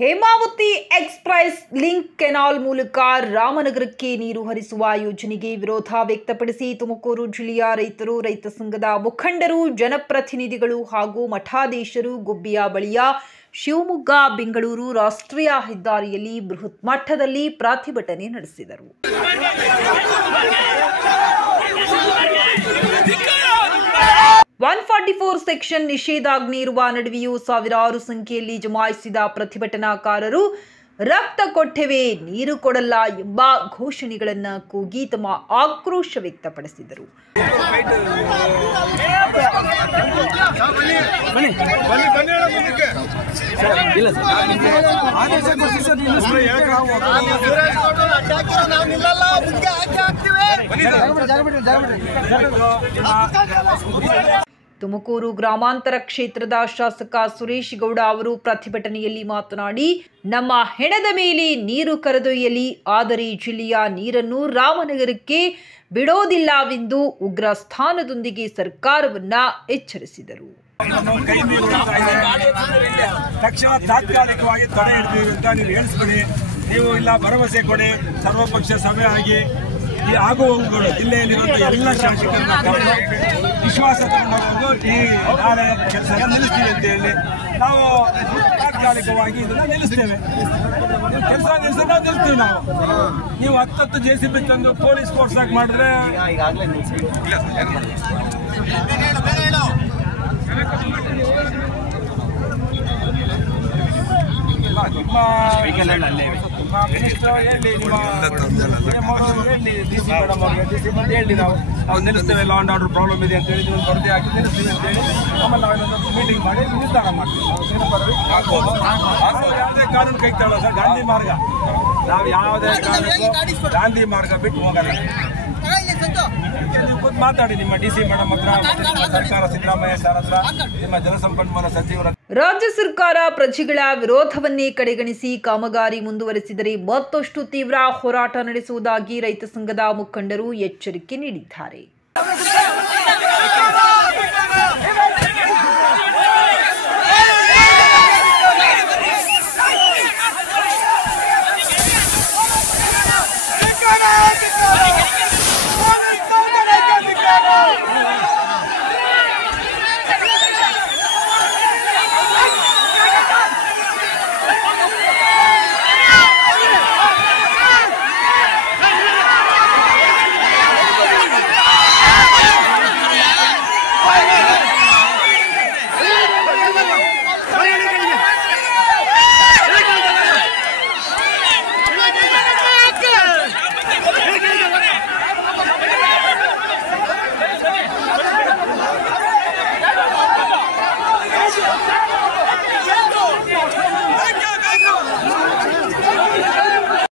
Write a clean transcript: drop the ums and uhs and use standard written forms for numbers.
Hemavathi express link canal ಮೂಲಕ ರಾಮನಗರಕ್ಕೆ ನೀರು ಹರಿಸುವ ಯೋಜನೆಗೆ ವಿರೋಧ ವ್ಯಕ್ತಪಡಿಸಿ ತುಮಕೂರು ಜಿಲ್ಲೆಯ ರೈತರು, ರೈತ ಸಂಘದ ಮುಖಂಡರು, ಜನಪ್ರತಿನಿಧಿಗಳು ಹಾಗೂ ಮಠಾಧೀಶರು ಗುಬ್ಬಿಯ ಬಳಿಯ ಶಿವಮೊಗ್ಗ ಬೆಂಗಳೂರು ರಾಷ್ಟ್ರೀಯ ಹೆದ್ದಾರಿಯಲ್ಲಿ ಬೃಹತ್ ಮಟ್ಟದಲ್ಲಿ ಪ್ರತಿಭಟನೆ ನಡೆಸಿದರು. 144 ಸೆಕ್ಷನ್ ನಿಷೇಧಾಜ್ಞೆ ಇರುವ ನಡುವೆಯೂ ಸಾವಿರಾರು ಸಂಖ್ಯೆಯಲ್ಲಿ ಜಮಾಯಿಸಿದ ಪ್ರತಿಭಟನಾಕಾರರು ರಕ್ತ ಕೊಟ್ಟೆವೆ, ನೀರು ಕೊಡಲ್ಲ ಎಂಬ ಘೋಷಣೆಗಳನ್ನು ಕೂಗಿ ತಮ್ಮ ಆಕ್ರೋಶ ವ್ಯಕ್ತಪಡಿಸಿದರು. ತುಮಕೂರು ಗ್ರಾಮಾಂತರ ಕ್ಷೇತ್ರದ ಶಾಸಕ ಸುರೇಶ್ ಗೌಡ ಅವರು ಪ್ರತಿಭಟನೆಯಲ್ಲಿ ಮಾತನಾಡಿ, ನಮ್ಮ ಹೆಣದ ಮೇಲೆ ನೀರು ಕರೆದೊಯ್ಯಲಿ, ಆದರೆ ಜಿಲ್ಲೆಯ ನೀರನ್ನು ರಾಮನಗರಕ್ಕೆ ಬಿಡೋದಿಲ್ಲವೆಂದು ಉಗ್ರ ಸ್ಥಾನದೊಂದಿಗೆ ಸರ್ಕಾರವನ್ನ ಎಚ್ಚರಿಸಿದರು. ತಕ್ಷಣ ತಾತ್ಕಾಲಿಕವಾಗಿ ತಡೆ ಹಿಡಿದಿವಿ ಅಂತ ನೀವು ಹೇಳಿಸ್ಬಿಡಿ. ನೀವು ಇಲ್ಲ ಭರವಸೆ ಕೊಡಿ, ಸರ್ವಪಕ್ಷ ಸಭೆ ಆಗಿ ಈ ಆಗುವವುಗಳು ಜಿಲ್ಲೆಯಲ್ಲಿರುವಂತಹ ಎಲ್ಲ ಶಾಸಕರನ್ನ ಕರೆದು ವಿಶ್ವಾಸ ತಗೊಂಡು ಈ ನಾಳೆ ಕೆಲಸ ನಿಲ್ಲಿಸ್ತೀವಿ ಅಂತ ಹೇಳಿ ನಾವು ತಾತ್ಕಾಲಿಕವಾಗಿ ಇದನ್ನ ನಿಲ್ಲಿಸ್ತೇವೆ. ಕೆಲಸ ನಿಲ್ಲಿಸಿದ್ರೆ ನಾವು ನಿಲ್ತೀವಿ. ನೀವು 10 JCB ತಂದು ಪೊಲೀಸ್ ಫೋರ್ಸ್ ಆಗಿ ಮಾಡಿದ್ರೆ ನಾವು ನಿಲ್ಲಿಸ್ತೇವೆ, ಲಾ ಅಂಡ್ ಆರ್ಡರ್ ಪ್ರಾಬ್ಲಮ್ ಇದೆ ಅಂತ ಹೇಳಿ ವರದಿ ಹಾಕಿ ನಿಲ್ಲಿಸ್ತೀವಿ ಅಂತ ಹೇಳಿ ಆಮೇಲೆ ನಾವೇನೊಂದು ಮೀಟಿಂಗ್ ಮಾಡಿ ನಿರ್ಧಾರ ಮಾಡ್ತೀವಿ. ಯಾವುದೇ ಕಾನೂನು ಕೈ ತಗೊಳ್ಳೋ ಸರ್, ಗಾಂಧಿ ಮಾರ್ಗ ನಾವು ಯಾವುದೇ ಕಾರಣಕ್ಕೂ ಗಾಂಧಿ ಮಾರ್ಗ ಬಿಟ್ಟು ಹೋಗಲ್ಲ. ನೀವು ಖುದ್ದು ಮಾತಾಡಿ ನಿಮ್ಮ DC ಮೇಡಮ್ ಹತ್ರ, ಸರ್ಕಾರ ಸಿದ್ದರಾಮಯ್ಯ ಸರ್ ಹತ್ರ, ನಿಮ್ಮ ಜಲಸಂಪನ್ಮೂಲ ಸಚಿವರ. ರಾಜ್ಯ ಸರ್ಕಾರ ಪ್ರಜೆಗಳ ವಿರೋಧವನ್ನೇ ಕಡೆಗಣಿಸಿ ಕಾಮಗಾರಿ ಮುಂದುವರೆಸಿದರೆ ಮತ್ತಷ್ಟು ತೀವ್ರ ಹೋರಾಟ ನಡೆಸುವುದಾಗಿ ರೈತ ಸಂಘದ ಮುಖಂಡರು ಎಚ್ಚರಿಕೆ ನೀಡಿದ್ದಾರೆ.